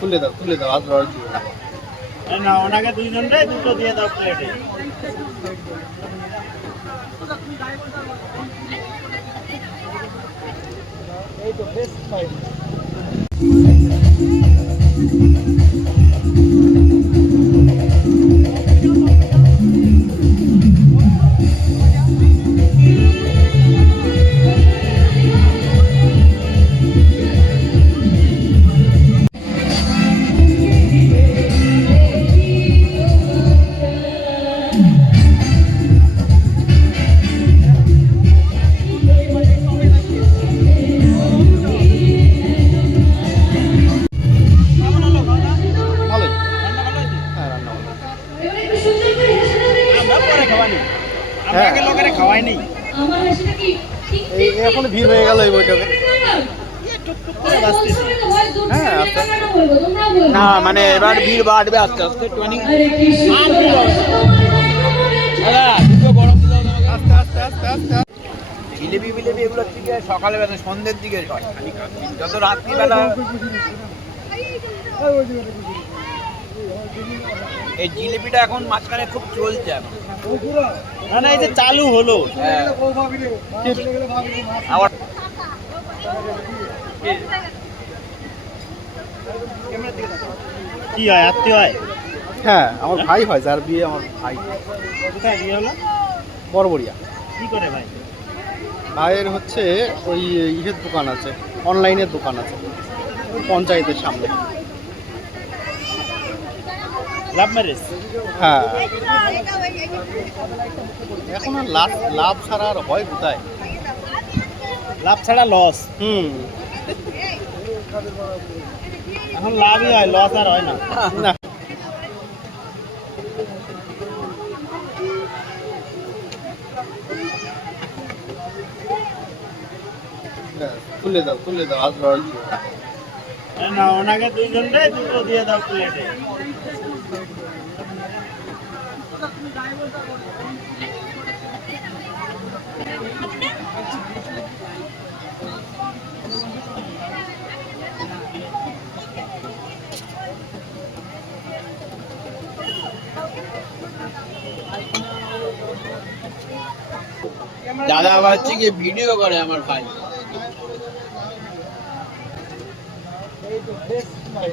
তুলে দাও হাত ধরে দিও না ওনাকে দুইজনরে দুটো দিয়ে দাও প্লেটে। এই তো বেস্ট ফাইট। এখন ভিড় হয়ে গেল এই বইটাকে। হ্যাঁ না মানে এবার ভিড় বাড়বে আস্তে আস্তে। আস্তে আস্তে আস্তে আস্তে জিলেবি বিলেবি এগুলোর দিকে সকালবেলা সন্ধ্যের দিকে হয়, যত রাত্রিবেলা এই জিলিপিটা এখন মাঝখানে খুব চলছে এখন। না না এই যে চালু হলো আবার কি হয় আত্মীয় হয়? হ্যাঁ আমার ভাই হয়, যার বিয়ে আমার ভাই। কোথায় বিয়ে হলো? বড়বড়িয়া। কি করে ভাই? ভাইয়ের হচ্ছে ওই ইয়ের দোকান আছে, অনলাইনের দোকান আছে পঞ্চায়েতের সামনে। Love marriage? হ্যাঁ এখন আর লাভ ছাড়া আর হয় কোথায়? লাভ ছাড়া লস। এখন লাভই হয়, লস আর হয় না। না তুলে দাও হাত ধরে দিও না ওনাকে দুইজনরে দুটো দিয়ে দাও প্লেটে। দাদা আবার হচ্ছে কি ভিডিও করে আমার ভাই। এই তো বেস্ট ভাই।